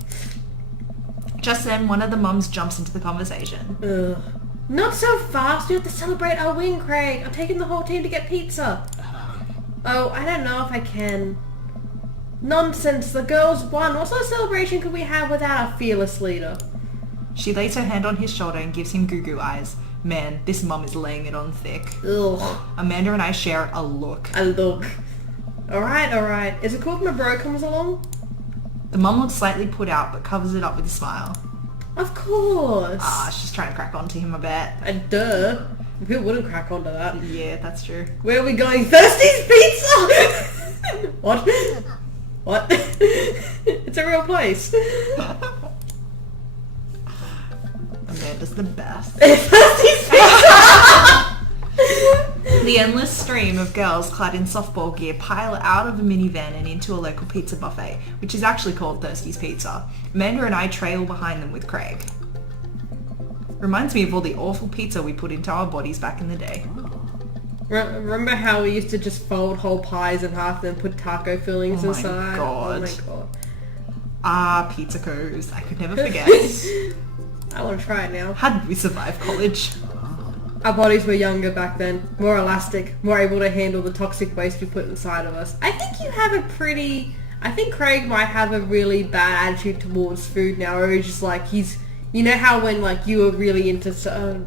Just then, one of the mums jumps into the conversation. Ugh. Not so fast. We have to celebrate our win, Craig. I'm taking the whole team to get pizza. Oh, I don't know if I can. Nonsense. The girls won. What sort of celebration could we have without a fearless leader? She lays her hand on his shoulder and gives him goo-goo eyes. Man, this mum is laying it on thick. Ugh. Amanda and I share a look. A look. Alright, alright. Is it cool if my bro comes along? The mum looks slightly put out, but covers it up with a smile. Of course. She's trying to crack on to him, I bet. Duh. Who wouldn't crack onto that? Yeah, that's true. Where are we going? Thirsty's Pizza! What? What? It's a real place. Amanda's the best. Thirsty's Pizza! The endless stream of girls clad in softball gear pile out of a minivan and into a local pizza buffet, which is actually called Thirsty's Pizza. Amanda and I trail behind them with Craig. Reminds me of all the awful pizza we put into our bodies back in the day. Remember how we used to just fold whole pies in half and then put taco fillings Oh my inside? God. Oh my god. Pizza co's. I could never forget. I want to try it now. How did we survive college? Our bodies were younger back then, more elastic, more able to handle the toxic waste we put inside of us. I think you have a pretty... I think Craig might have a really bad attitude towards food now, or he's just like, he's... You know how when, like, you were really into,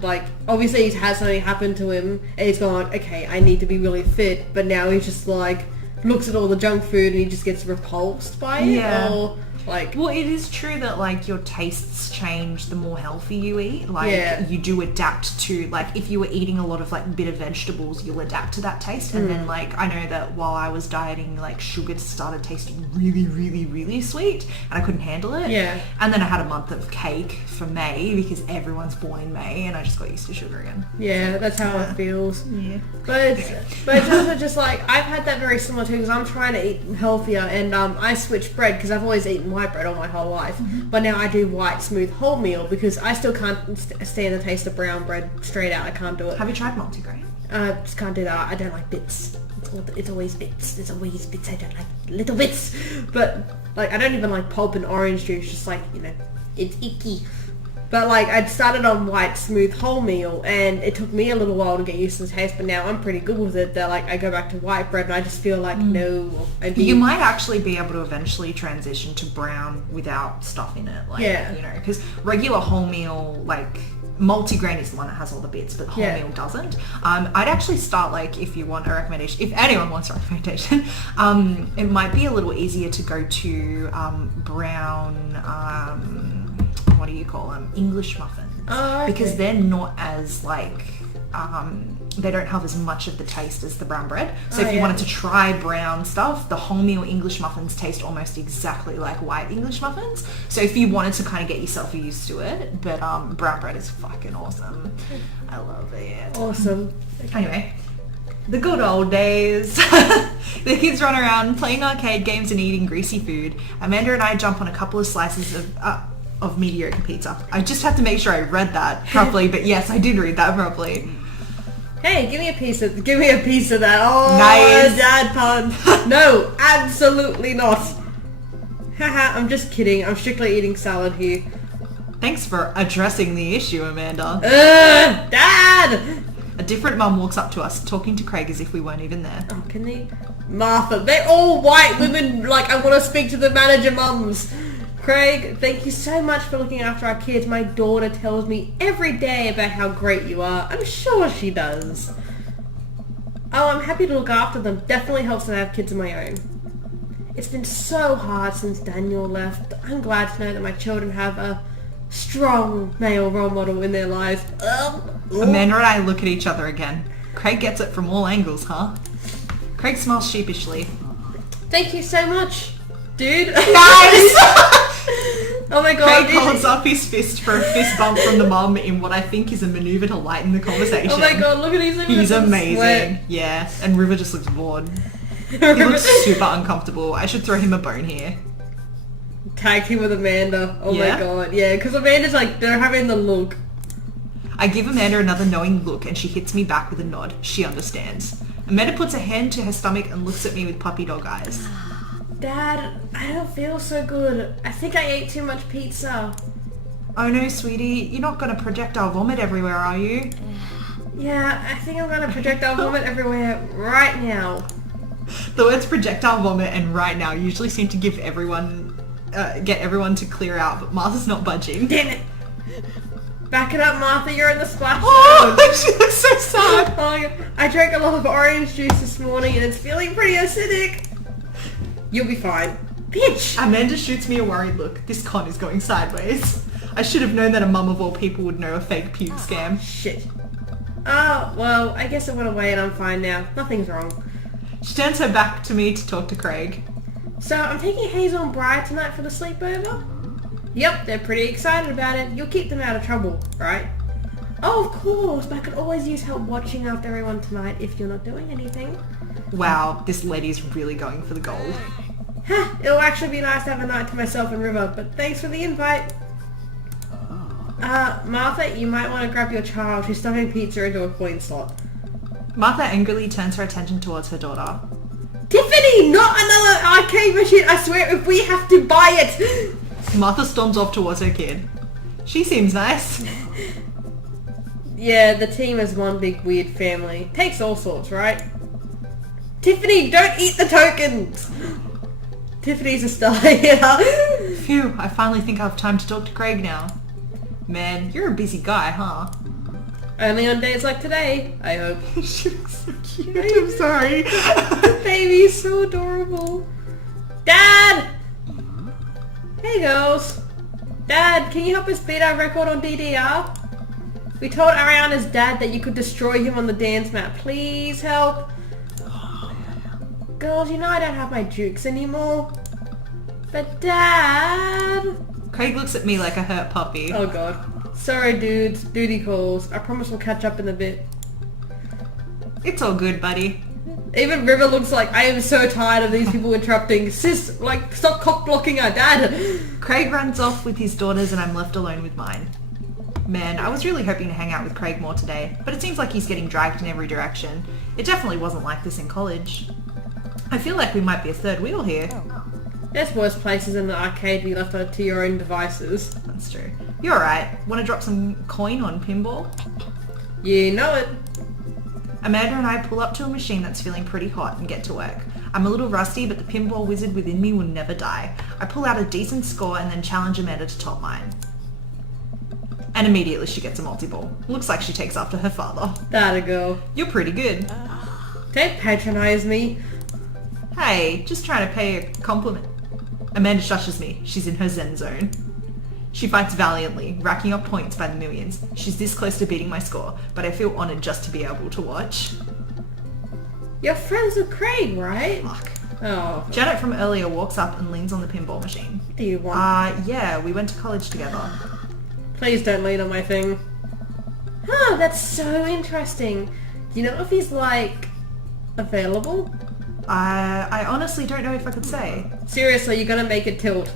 like, obviously he's had something happen to him, and he's gone, okay, I need to be really fit, but now he's just, like, looks at all the junk food and he just gets repulsed by it, Yeah. or, like... Well, it is true that, like, your tastes change the more healthy you eat. Like, Yeah. you do adapt to, like, if you were eating a lot of, like, bitter vegetables, you'll adapt to that taste. And then, like, I know that while I was dieting, like, sugar started tasting really, really, really sweet, and I couldn't handle it. Yeah. And then I had a month of cake for May, because everyone's born in May, and I just got used to sugar again. Yeah, that's how it feels. Yeah. But it's also just like, I've had that very similar too, because I'm trying to eat healthier, and I switched bread, because I've always eaten white bread all my whole life, but now I do white smooth wholemeal, because I still can't stand the taste of brown bread straight out. I can't do it. Have you tried multigrain? Just can't do that. I don't like bits. It's always bits. There's always bits. I don't like little bits. But like, I don't even like pulp and orange juice, just like, you know, it's icky. But like, I'd started on white smooth wholemeal, and it took me a little while to get used to the taste, but now I'm pretty good with it. That like, I go back to white bread and I just feel like, no. You might actually be able to eventually transition to brown without stuff in it. Like, Yeah. you know, because regular wholemeal, like, multigrain is the one that has all the bits, but wholemeal doesn't. I'd actually start, like, if you want a recommendation, if anyone wants a recommendation, it might be a little easier to go to brown, what do you call them? English muffins. Oh, okay. Because they're not as, like, they don't have as much of the taste as the brown bread. So if you wanted to try brown stuff, the wholemeal English muffins taste almost exactly like white English muffins. So if you wanted to kind of get yourself used to it, but brown bread is fucking awesome. I love it. Awesome. Anyway, the good old days. The kids run around playing arcade games and eating greasy food. Amanda and I jump on a couple of slices of mediocre pizza. I just have to make sure I read that properly, but yes, I did read that properly. Hey, give me a piece of that. Oh, nice. Dad pun. No, absolutely not. Haha, I'm just kidding. I'm strictly eating salad here. Thanks for addressing the issue, Amanda. Dad! A different mum walks up to us, talking to Craig as if we weren't even there. Oh, can they? Martha, they're all white women. Like, I want to speak to the manager mums. Craig, thank you so much for looking after our kids. My daughter tells me every day about how great you are. I'm sure she does. Oh, I'm happy to look after them. Definitely helps to have kids of my own. It's been so hard since Daniel left. I'm glad to know that my children have a strong male role model in their lives. Amanda and I look at each other again. Craig gets it from all angles, huh? Craig smiles sheepishly. Thank you so much, dude. Nice! Oh my god. Craig holds up his fist for a fist bump from the mum in what I think is a manoeuvre to lighten the conversation. Oh my god, look at his He's amazing. Sweat. Yeah, and River just looks bored. He looks super uncomfortable. I should throw him a bone here. Tag him with Amanda. Oh my god. Yeah, because Amanda's like, they're having the look. I give Amanda another knowing look and she hits me back with a nod. She understands. Amanda puts a hand to her stomach and looks at me with puppy dog eyes. Dad, I don't feel so good. I think I ate too much pizza. Oh no, sweetie. You're not going to projectile vomit everywhere, are you? Yeah, I think I'm going to projectile vomit everywhere right now. The words projectile vomit and right now usually seem to give everyone, get everyone to clear out, but Martha's not budging. Damn it. Back it up, Martha. You're in the splash zone. Oh, she looks so sad. Oh, I drank a lot of orange juice this morning and it's feeling pretty acidic. You'll be fine. Bitch! Amanda shoots me a worried look. This con is going sideways. I should have known that a mum of all people would know a fake pube scam. Shit. Oh, well, I guess it went away and I'm fine now. Nothing's wrong. She turns her back to me to talk to Craig. So, I'm taking Hazel and Briar tonight for the sleepover? Yep, they're pretty excited about it. You'll keep them out of trouble, right? Oh, of course, but I could always use help watching after everyone tonight if you're not doing anything. Wow, this lady's really going for the gold. It'll actually be nice to have a night to myself and River, but thanks for the invite. Martha, you might want to grab your child. She's stuffing pizza into a coin slot. Martha angrily turns her attention towards her daughter. Tiffany, not another arcade machine. I swear, if we have to buy it. Martha storms off towards her kid. She seems nice. Yeah, the team is one big weird family. Takes all sorts, right? Tiffany, don't eat the tokens. Tiffany's a star here. Phew, I finally think I have time to talk to Craig now. Man, you're a busy guy, huh? Only on days like today, I hope. She looks so cute. I'm sorry. The baby's so adorable. Dad! Hey girls. Dad, can you help us beat our record on DDR? We told Ariana's dad that you could destroy him on the dance mat. Please help. Girls, you know I don't have my jukes anymore. But Dad... Craig looks at me like a hurt puppy. Oh god. Sorry dudes, duty calls. I promise we'll catch up in a bit. It's all good, buddy. Even River looks like, I am so tired of these people interrupting. Sis, like, stop cock blocking our dad. Craig runs off with his daughters and I'm left alone with mine. Man, I was really hoping to hang out with Craig more today, but it seems like he's getting dragged in every direction. It definitely wasn't like this in college. I feel like we might be a third wheel here. There's worse places than the arcade to be left to your own devices. That's true. You're alright. Want to drop some coin on pinball? You know it. Amanda and I pull up to a machine that's feeling pretty hot and get to work. I'm a little rusty, but the pinball wizard within me will never die. I pull out a decent score and then challenge Amanda to top mine. And immediately she gets a multi-ball. Looks like she takes after her father. That a girl. You're pretty good. Don't patronize me. Hey, just trying to pay a compliment. Amanda shushes me. She's in her zen zone. She fights valiantly, racking up points by the millions. She's this close to beating my score, but I feel honoured just to be able to watch. You're friends with Craig, right? Fuck. Oh, Janet from earlier walks up and leans on the pinball machine. what do you want? Yeah, we went to college together. Please don't lean on my thing. Huh, that's so interesting. Do you know if he's, like, available? I honestly don't know if I could say. Seriously, you're gonna make it tilt.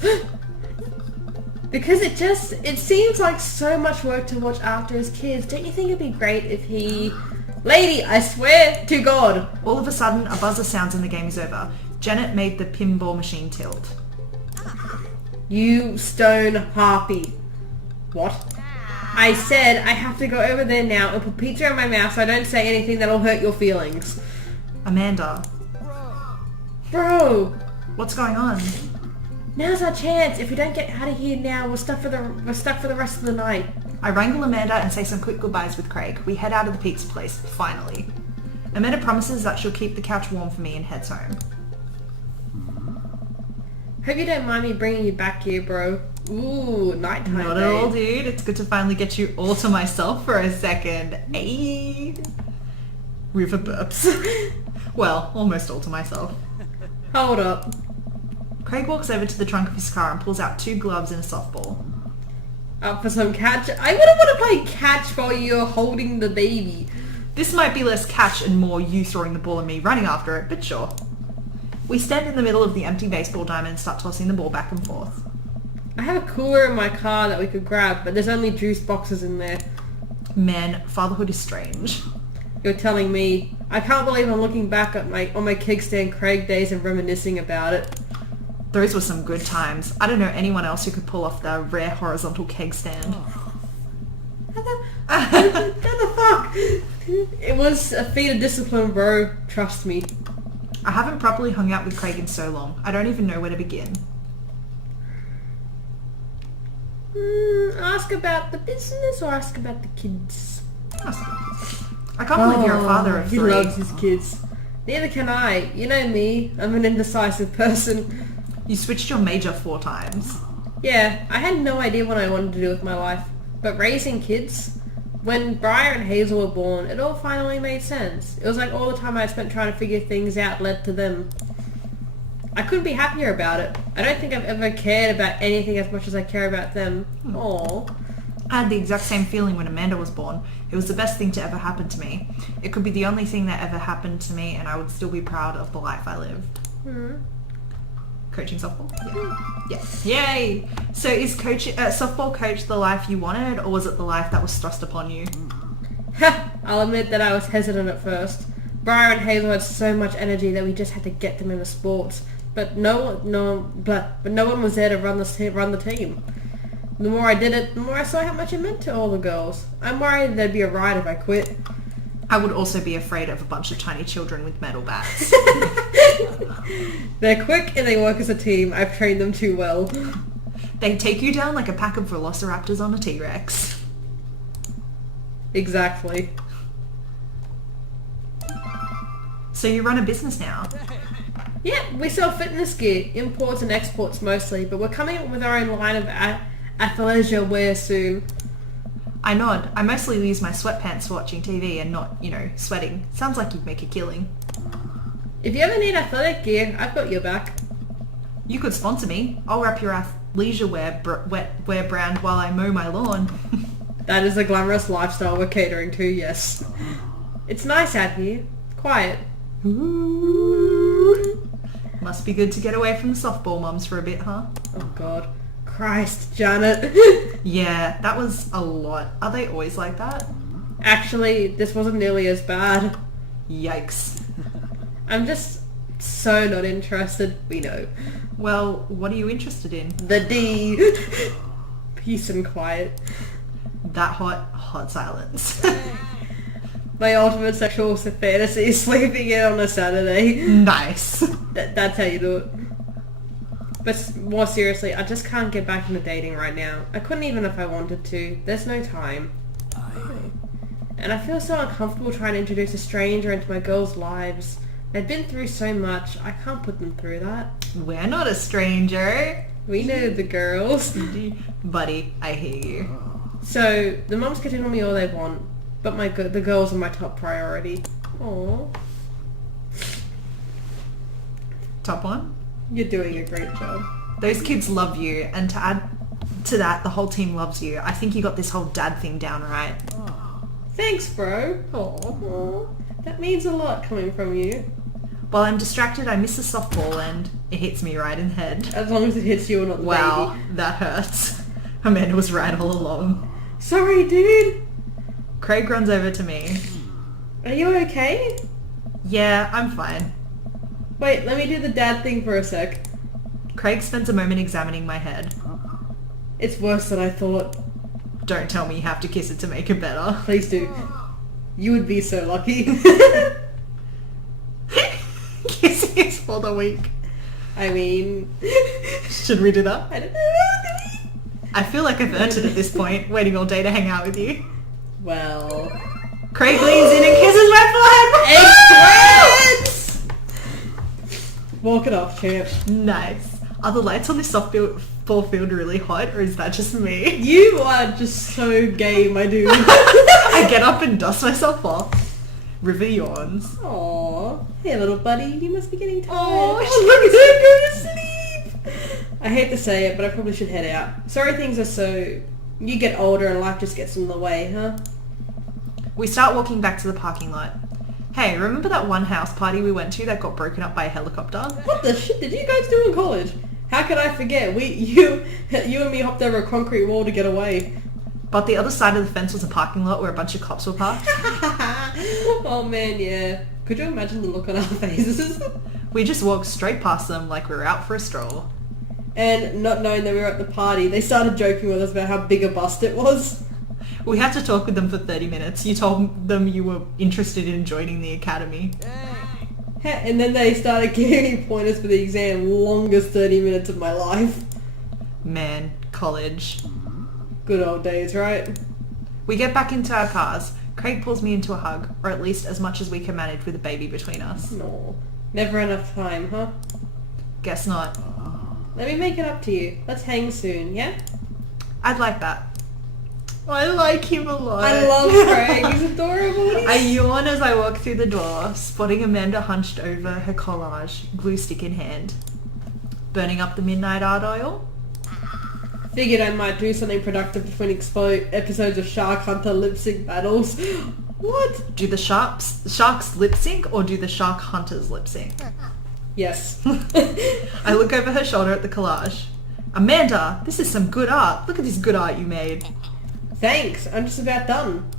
Because it seems like so much work to watch after his kids. Don't you think it'd be great if he... Lady, I swear to God. All of a sudden, a buzzer sounds and the game is over. Janet made the pinball machine tilt. You stone harpy. What? I said I have to go over there now and put pizza in my mouth so I don't say anything that'll hurt your feelings. Amanda, Bro, what's going on? now's our chance. If we don't get out of here now, we're stuck for the rest of the night. I wrangle Amanda and say some quick goodbyes with Craig. We head out of the pizza place, finally. Amanda promises that she'll keep the couch warm for me and heads home. Hope you don't mind me bringing you back here, bro. Ooh, nighttime. Not at all, dude. It's good to finally get you all to myself for a second. Ayy. River burps. Well, almost all to myself. Hold up. Craig walks over to the trunk of his car and pulls out 2 gloves and a softball. Up for some catch? I wouldn't want to play catch while you're holding the baby. This might be less catch and more you throwing the ball and me running after it, but sure. We stand in the middle of the empty baseball diamond and start tossing the ball back and forth. I have a cooler in my car that we could grab, but there's only juice boxes in there. Man, fatherhood is strange. You're telling me. I can't believe I'm looking back at on my kickstand Craig days and reminiscing about it. Those were some good times. I don't know anyone else who could pull off the rare horizontal keg stand. What the fuck? It was a feat of discipline, bro. Trust me. I haven't properly hung out with Craig in so long. I don't even know where to begin. Ask about the business or ask about the kids? I can't believe you're a father of 3. He loves his kids. Neither can I. You know me. I'm an indecisive person. You switched your major 4 times. Yeah, I had no idea what I wanted to do with my life. But raising kids, when Briar and Hazel were born, it all finally made sense. It was like all the time I spent trying to figure things out led to them. I couldn't be happier about it. I don't think I've ever cared about anything as much as I care about them. Aww. I had the exact same feeling when Amanda was born. It was the best thing to ever happen to me. It could be the only thing that ever happened to me and I would still be proud of the life I lived. Coaching softball? Yeah. Yay! So is softball coach the life you wanted, or was it the life that was thrust upon you? I'll admit that I was hesitant at first. Briar and Hazel had so much energy that we just had to get them into sports. But no one was there to run the team. The more I did it, the more I saw how much it meant to all the girls. I'm worried there'd be a riot if I quit. I would also be afraid of a bunch of tiny children with metal bats. They're quick and they work as a team. I've trained them too well. They take you down like a pack of velociraptors on a T-Rex. Exactly. So you run a business now? Yeah, we sell fitness gear, imports and exports mostly, but we're coming up with our own line of athleisure wear soon. I nod. I mostly use my sweatpants for watching TV and not, sweating. Sounds like you'd make a killing. If you ever need athletic gear, I've got your back. You could sponsor me. I'll wrap your athleisure wear brand while I mow my lawn. That is a glamorous lifestyle we're catering to, yes. It's nice out here. Quiet. Ooh. Must be good to get away from the softball mums for a bit, huh? Oh god. Christ, Janet. Yeah, that was a lot. Are they always like that? Actually, this wasn't nearly as bad. Yikes. I'm just so not interested. We know. Well, what are you interested in? The D. Peace and quiet. That hot silence. My ultimate sexual fantasy is sleeping in on a Saturday. Nice. That's how you do it. But more seriously, I just can't get back into dating right now. I couldn't even if I wanted to. There's no time. And I feel so uncomfortable trying to introduce a stranger into my girls' lives. They've been through so much, I can't put them through that. We're not a stranger. We know the girls. Buddy, I hear you. So, the mums can tell me all they want, but the girls are my top priority. Aww. Top one? You're doing a great job. Those kids love you, and to add to that, the whole team loves you. I think you got this whole dad thing down right. Thanks, bro. Aww. That means a lot coming from you. While I'm distracted, I miss a softball and it hits me right in the head. As long as it hits you and not the Wow, baby. that hurts. Amanda was right all along. Sorry, dude. Craig runs over to me. Are you okay? Yeah, I'm fine. Wait, let me do the dad thing for a sec. Craig spends a moment examining my head. It's worse than I thought. Don't tell me you have to kiss it to make it better. Please do. You would be so lucky. Kissing is for the weak. I mean... Should we do that? I don't know. I feel like I've earned it at this point, waiting all day to hang out with you. Well... Craig leans in and kisses my forehead. Explodes! Walk it off, champ. Nice. Are the lights on this softball field really hot, or is that just me? You are just so gay, my dude. I get up and dust myself off. River yawns. Aww. Hey, little buddy, you must be getting tired. Aw, Look at her go to sleep. I hate to say it, but I probably should head out. Sorry things are so... You get older and life just gets in the way, huh? We start walking back to the parking lot. Hey, remember that one house party we went to that got broken up by a helicopter? What the shit did you guys do in college? How could I forget? You and me hopped over a concrete wall to get away. But the other side of the fence was a parking lot where a bunch of cops were parked. Oh man, yeah. Could you imagine the look on our faces? We just walked straight past them like we were out for a stroll. And not knowing that we were at the party, they started joking with us about how big a bust it was. We had to talk with them for 30 minutes. You told them you were interested in joining the academy. And then they started giving me pointers for the exam. Longest 30 minutes of my life. Man, college. Good old days, right? We get back into our cars. Craig pulls me into a hug, or at least as much as we can manage with a baby between us. No. Never enough time, huh? Guess not. Let me make it up to you. Let's hang soon, yeah? I'd like that. I like him a lot. I love Craig. He's adorable. I yawn as I walk through the door, spotting Amanda hunched over her collage, glue stick in hand. Burning up the midnight art oil? Figured I might do something productive between episodes of Shark Hunter lip sync battles. What? Do the sharks lip sync or do the shark hunters lip sync? Yes. I look over her shoulder at the collage. Amanda, this is some good art. Look at this good art you made. Thanks. I'm just about done.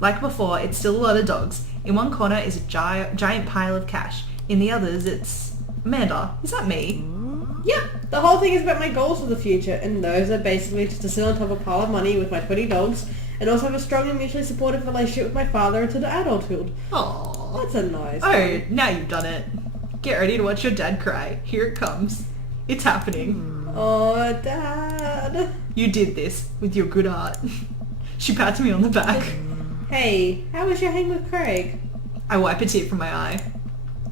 Like before, it's still a lot of dogs. In one corner is a giant pile of cash. In the others, it's... Amanda, is that me? Yeah, the whole thing is about my goals for the future, and those are basically just to sit on top of a pile of money with my 20 dogs, and also have a strong and mutually supportive relationship with my father into the adulthood. Aww. That's a nice Oh, one. now you've done it. Get ready to watch your dad cry. Here it comes. It's happening. Oh, Dad. You did this with your good art. She pats me on the back. Hey, how was your hang with Craig? I wipe a tear from my eye.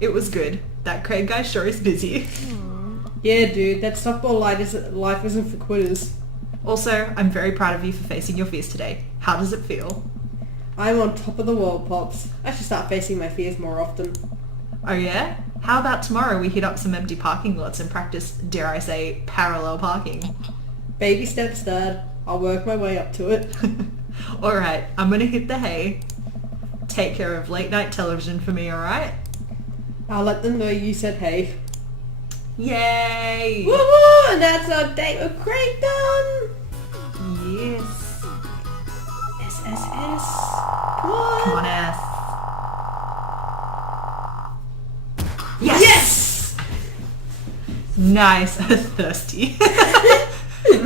It was good. That Craig guy sure is busy. Yeah, dude, that softball life isn't for quitters. Also, I'm very proud of you for facing your fears today. How does it feel? I'm on top of the world, Pops. I should start facing my fears more often. Oh yeah? How about tomorrow we hit up some empty parking lots and practice, dare I say, parallel parking? Baby steps, Dad. I'll work my way up to it. Alright, I'm gonna hit the hay. Take care of late night television for me, alright? I'll let them know you said hey. Yay! Woohoo! And that's our date with Craig done! Yes. SSS. Come on. Come on, S. Yes! Yes! Nice. Thirsty.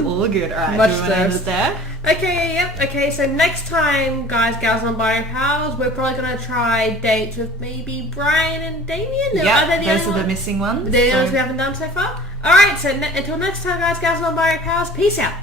All good. Alright, Much do you want to end it thirst. there? Okay, yep. Okay, so next time, guys, gals, and bio pals, we're probably going to try dates with maybe Brian and Damien. Yeah, Are they those only are the missing ones. They're the so- ones we haven't done so far. Alright, so until next time guys, non-binary pals, peace out.